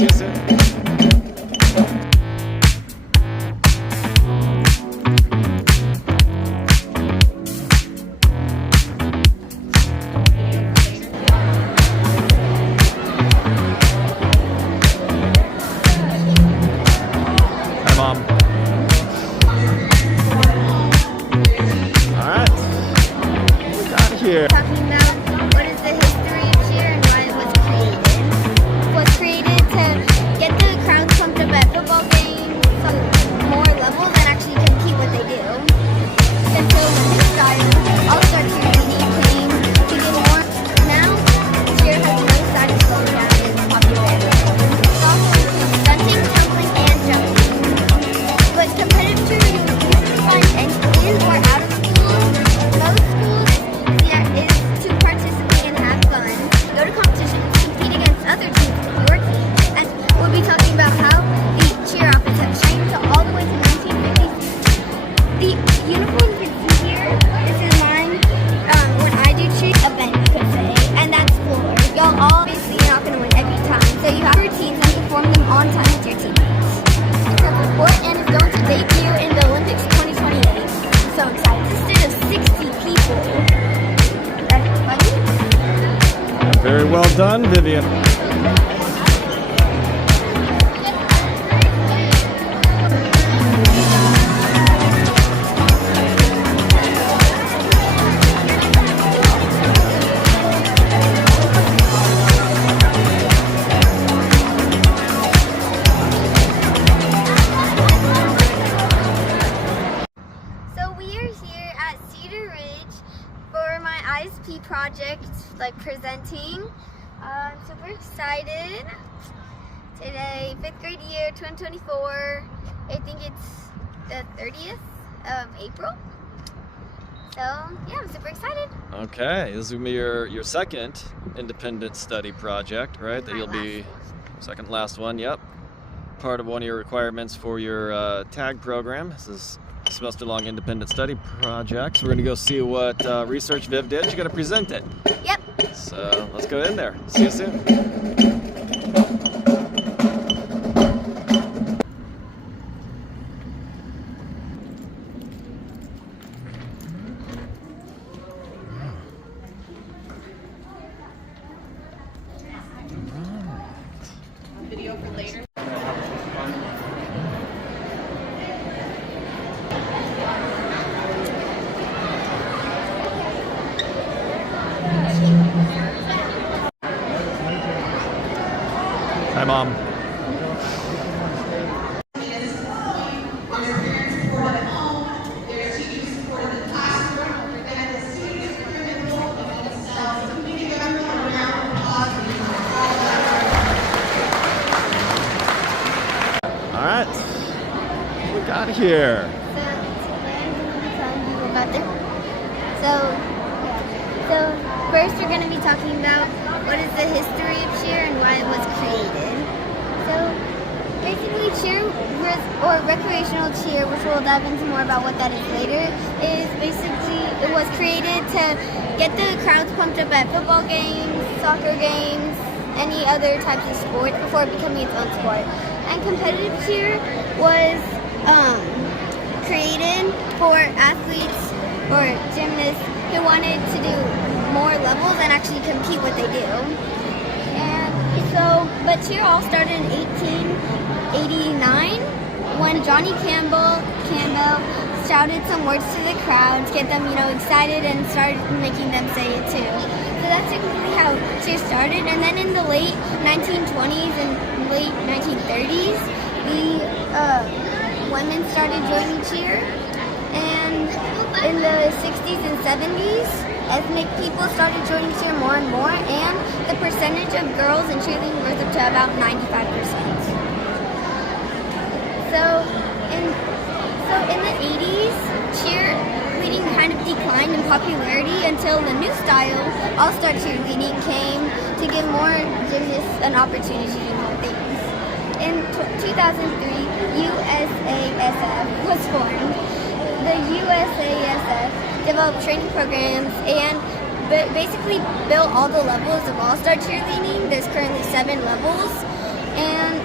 See you soon. Mom. All right, what we got here? Talking about what is the history of cheer and why it was created. It was created to get the crowds pumped up at football games, some more levels, and actually compete what they do. Until the new style, all-star cheerleading came to get more. Now, cheer has no sign of slowing down in its popularity. It's also stunting, tumbling, and jumping. But competitive cheer you usually find in or out of school. Most schools is to participate and have fun, go to competitions, compete against other teams with your team, and we'll be talking about how the cheer outfits have changed all the way to 1950s. The uniform you can see here, this is mine when I do cheer event, you could say, and that's floor. Y'all obviously not going to win every time, so you have routines and perform them on time with your teammates. It's a sport and is going to debut in the Olympics 2028. So excited. Instead of 60 people. That's funny. Very well done, Vivian. ISP project, like presenting. Super excited. Today, 5th grade year, 2024. I think it's the 30th of April. So yeah, I'm super excited. Okay, this is gonna be your second independent study project, right? That you'll be second to last one. Yep. Part of one of your requirements for your tag program. This is semester-long independent study project. So we're gonna go see what research Viv did. You gotta present it. Yep. So let's go in there. See you soon. Video for later. Hi, Mom. All right, what we got here? So first we're going to be talking about what is the history of cheer and why it was created. So basically cheer or recreational cheer, which we'll dive into more about what that is later, is basically it was created to get the crowds pumped up at football games, soccer games, any other types of sports before becoming its own sport. And competitive cheer was created for athletes or gymnasts who wanted to do more levels and actually compete what they do. And so, but cheer all started in 1889 when Johnny Campbell shouted some words to the crowd to get them, excited and started making them say it too. So that's exactly how cheer started. And then in the late 1920s and late 1930s, the women started joining cheer. And in the 60s and 70s, ethnic people started joining cheer more and more, and the percentage of girls in cheerleading was up to about 95%. So in the 80s, cheerleading kind of declined in popularity until the new style, all-star cheerleading, came to give more gymnasts an opportunity to do more things. In 2003, USASF was formed. The USASF developed training programs and basically built all the levels of all-star cheerleading. There's currently 7 levels, And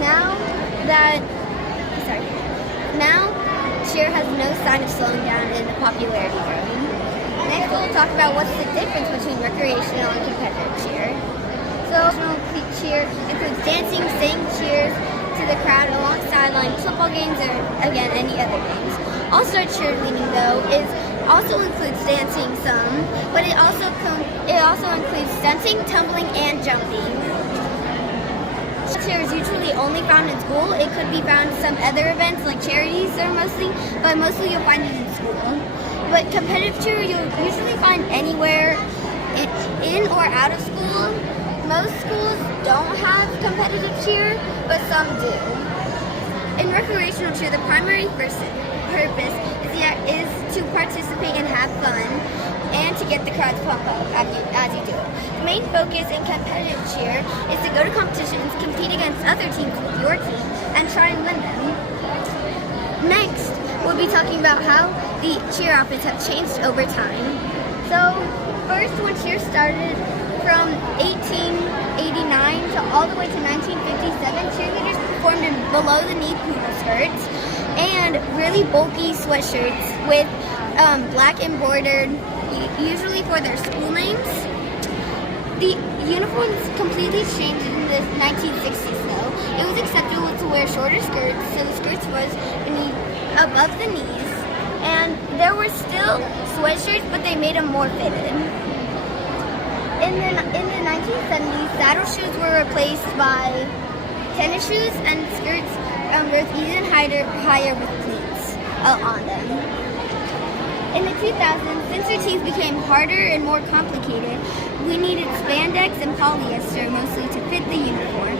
now that, now cheer has no sign of slowing down in the popularity growing. Next we'll talk about what's the difference between recreational and competitive cheer. So recreational cheer includes dancing, singing cheers to the crowd along sidelines, football games, or again any other games. All-star cheerleading though also includes dancing some, but it also includes stunting, tumbling, and jumping. Cheer is usually only found in school. It could be found in some other events like charities but mostly you'll find it in school. But competitive cheer you'll usually find anywhere in or out of school. Most schools don't have competitive cheer, but some do. In recreational cheer, the primary purpose is to participate and have fun and to get the crowds pumped up as you do it. The main focus in competitive cheer is to go to competitions, compete against other teams with your team, and try and win them. Next, we'll be talking about how the cheer outfits have changed over time. So, first when cheer started from 1889 to all the way to 1957, cheerleaders performed in below-the-knee puma skirts and really bulky sweatshirts with black embroidered, usually for their school names. The uniforms completely changed in the 1960s though. It was acceptable to wear shorter skirts, so the skirts was above the knees. And there were still sweatshirts, but they made them more fitted. In the 1970s, saddle shoes were replaced by tennis shoes, and skirts were even higher with cleats on them. In the 2000s, since routines became harder and more complicated, we needed spandex and polyester mostly to fit the uniform.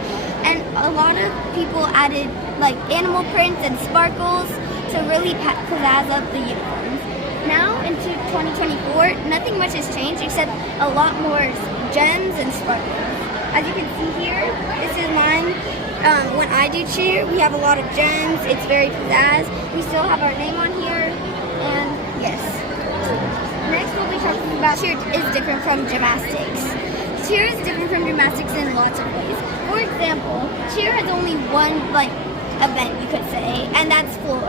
And a lot of people added like animal prints and sparkles to really pizzazz up the uniforms. Now, into 2024, nothing much has changed except a lot more gems and sparkles. As you can see here, this is mine. When I do cheer, we have a lot of gems. It's very pizzazz. We still have our name on here, and yes. Next, we'll be talking about cheer is different from gymnastics. Cheer is different from gymnastics in lots of ways. For example, cheer has only one event, you could say, and that's floor.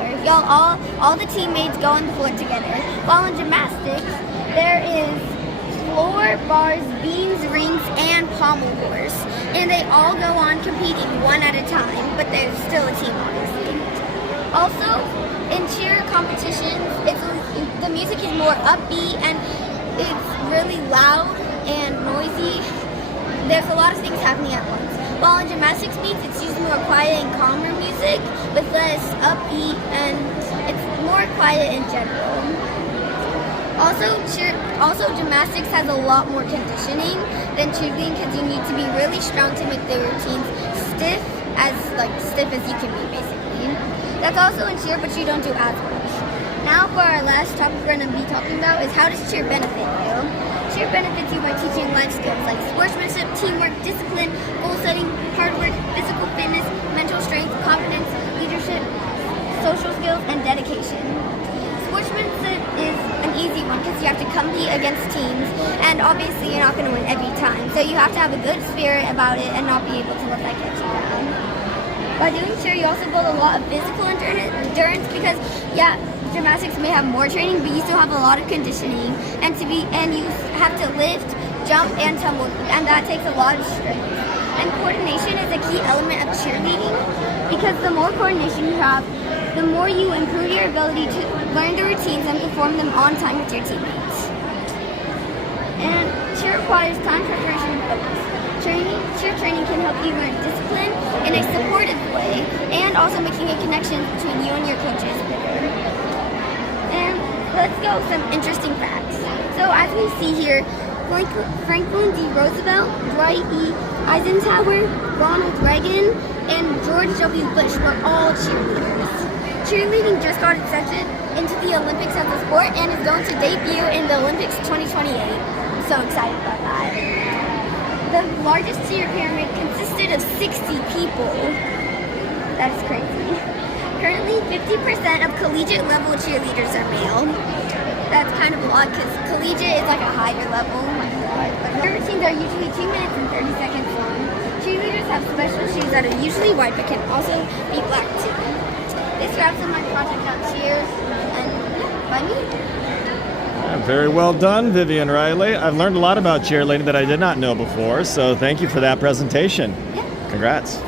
All the teammates go on the floor together. While in gymnastics, there is floor, bars, beams, rings, and pommel horse, and they all go on competing one at a time, but they're still a team, obviously. Also, in cheer competitions, the music is more upbeat and it's really loud and noisy. There's a lot of things happening at once. While in gymnastics meets, it's usually more quiet and calmer music, with less upbeat, and it's more quiet in general. Also, gymnastics has a lot more conditioning than cheerleading because you need to be really strong to make the routines stiff as you can be, basically. That's also in cheer, but you don't do as much. Now for our last topic we're going to be talking about is how does cheer benefit you? Cheer benefits you by teaching life skills like sportsmanship, teamwork, discipline, goal setting, hard work, physical fitness, mental strength, confidence, leadership, social skills, and dedication. Sportsmanship is an easy one because you have to compete against teams, and obviously you're not going to win every time. So you have to have a good spirit about it and not be able to let that get you down. By doing cheer, you also build a lot of physical endurance because, yeah, gymnastics may have more training, but you still have a lot of conditioning, and you have to lift, jump, and tumble, and that takes a lot of strength. And coordination is a key element of cheerleading because the more coordination you have, the more you improve your ability to learn the routines and perform them on time with your teammates. And cheer requires time, preparation, and focus. Cheer training can help you learn discipline in a supportive way, and also making a connection between you and your coaches quicker. And let's go with some interesting facts. So as we see here, Franklin D. Roosevelt, Dwight E. Eisenhower, Ronald Reagan, and George W. Bush were all cheerleaders. Cheerleading just got accepted into the Olympics as a sport and is going to debut in the Olympics 2028. I'm so excited about that. The largest cheer pyramid consisted of 60 people. That's crazy. Currently, 50% of collegiate level cheerleaders are male. That's kind of a lot because collegiate is like a higher level. Oh my God. But cheer routines are usually 2 minutes and 30 seconds long. cheerleaders have special shoes that are usually white but can also be black too. This wraps up my project out cheer, and yeah, by me. Very well done, Vivian Riley. I've learned a lot about cheerleading that I did not know before, so thank you for that presentation. Yeah. Congrats.